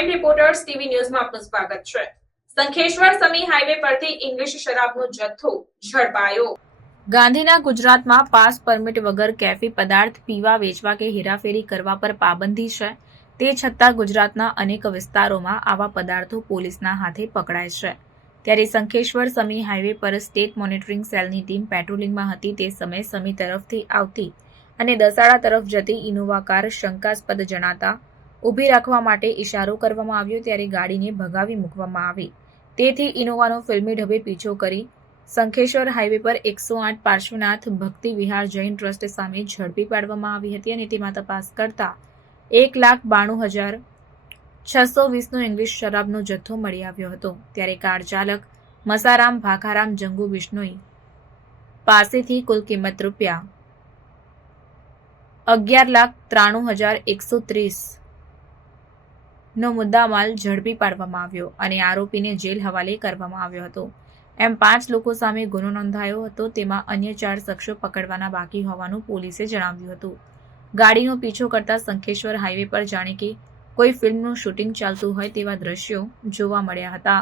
Crime reporters TV ન્યૂઝમાં આપનું સ્વાગત છે। સંખેશ્વર સમી હાઈવે પરથી ઇંગ્લિશ શરાબનો જથ્થો ઝડપાયો। ગાંધીના ગુજરાતમાં પાસ પરમિટ વગર કેફી પદાર્થ પીવા, વેચવા કે હેરાફેરી કરવા પર પાબંદી છે। તે છતાં ગુજરાતના અનેક વિસ્તારોમાં આવા પદાર્થો પોલીસના હાથે પકડાય છે। ત્યારે સંખેશ્વર સમી હાઈવે પર સ્ટેટ મોનિટરિંગ સેલની ટીમ પેટ્રોલિંગમાં હતી। તે સમયે સમી તરફથી આવતી અને દસાડા તરફ જતી ઇનોવા કાર શંકાસ્પદ જણાતા ઊભી રાખવા માટે ઇશારો કરવામાં આવ્યો, ત્યારે ગાડીને ભગાવી મૂકવામાં આવી। તેથી ઇનોવાનો ફિલ્મી ઢબે પીછો કરી સંખેશ્વર હાઈવે પર 108 પાર્શ્વનાથ ભક્તિ વિહાર જૈન ટ્રસ્ટ સામે ઝડપી પાડવામાં આવી હતી અને તેમાં તપાસ કરતા 1,92,620નો ઇંગ્લિશ શરાબનો જથ્થો મળી આવ્યો હતો। ત્યારે કાર ચાલક મસારામ ભાખારામ જંગુ બિશ્નોઈ પાસેથી કુલ કિંમત રૂપિયા 11,93,130 નો મુદ્દામાલ ઝડપી પાડવામાં આવ્યો અને આરોપીને જેલ હવાલે કરવામાં આવ્યો હતો। એમ 5 લોકો સામે ગુનો નોંધાયો હતો, તેમાં અન્ય 4 શખ્સો પકડવાના બાકી હોવાનું પોલીસે જણાવ્યું હતું। ગાડીનો પીછો કરતા સંખેશ્વર હાઈવે પર જાણે કે કોઈ ફિલ્મનું શૂટિંગ ચાલતું હોય તેવા દ્રશ્યો જોવા મળ્યા હતા।